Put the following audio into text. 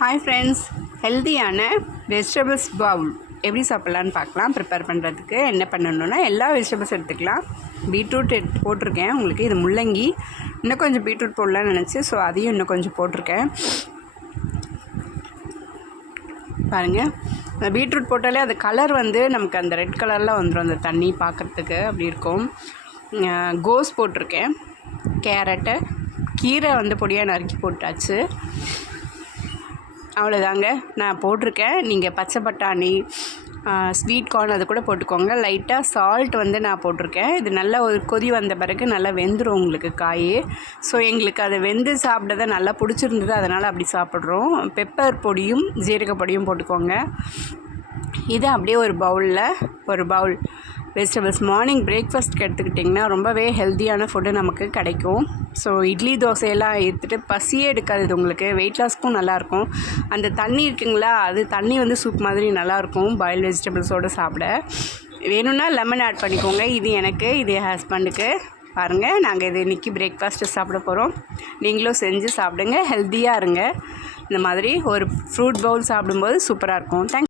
Hi friends, ஹெல்த்தியான vegetables Pavul எப்படி சாப்பிட்லான்னு பார்க்கலாம். ப்ரிப்பேர் பண்ணுறதுக்கு என்ன பண்ணணுன்னா, எல்லா வெஜிடபிள்ஸ் எடுத்துக்கலாம். பீட்ரூட் போட்டிருக்கேன். உங்களுக்கு இது முள்ளங்கி, இன்னும் கொஞ்சம் பீட்ரூட் போடலான்னு நினச்சி ஸோ அதையும் இன்னும் கொஞ்சம் போட்டிருக்கேன். பாருங்கள், அந்த பீட்ரூட் போட்டாலே அது கலர் நமக்கு அந்த ரெட் கலரில் வந்துடும். அந்த தண்ணி பார்க்குறதுக்கு அப்படி இருக்கும். கோஸ் போட்டிருக்கேன். கேரட்டு, கீரை பொடியாக நறுக்கி போட்டாச்சு. அவ்வளோதாங்க நான் போட்டிருக்கேன். நீங்கள் பச்சை பட்டாணி, ஸ்வீட் கார்ன் அது கூட போட்டுக்கோங்க. லைட்டாக சால்ட் நான் போட்டிருக்கேன். இது நல்லா ஒரு கொதி வந்த பிறகு நல்லா வெந்துடும் உங்களுக்கு காய். ஸோ எங்களுக்கு அதை வெந்து சாப்பிட்டதை நல்லா பிடிச்சிருந்தது, அதனால் அப்படி சாப்பிட்றோம். பெப்பர் பொடியும் ஜீரக பொடியும் போட்டுக்கோங்க. இது அப்படியே ஒரு பவுல் வெஜிடபிள்ஸ் மார்னிங் பிரேக்ஃபாஸ்ட்க்கு எடுத்துக்கிட்டிங்கன்னா ரொம்பவே ஹெல்த்தியான ஃபுட்டு நமக்கு கிடைக்கும். ஸோ இட்லி தோசையெல்லாம் எடுத்துகிட்டு பசியே எடுக்காது. இது உங்களுக்கு வெயிட் லாஸ்க்கும் நல்லாயிருக்கும். அந்த தண்ணி இருக்குங்களா, அது தண்ணி சூப் மாதிரி நல்லாயிருக்கும் பாயில் வெஜிடபிள்ஸோடு சாப்பிட. வேணும்னா லெமன் ஆட் பண்ணிக்கோங்க. இது எனக்கு, இது என் ஹஸ்பண்டுக்கு. பாருங்கள், நாங்கள் இது இன்றைக்கி பிரேக்ஃபாஸ்ட்டு சாப்பிட போகிறோம். நீங்களும் செஞ்சு சாப்பிடுங்க, ஹெல்த்தியாக இருங்க. இந்த மாதிரி ஒரு ஃப்ரூட் பவுல் சாப்பிடும்போது சூப்பராக இருக்கும். தேங்க்ஸ்.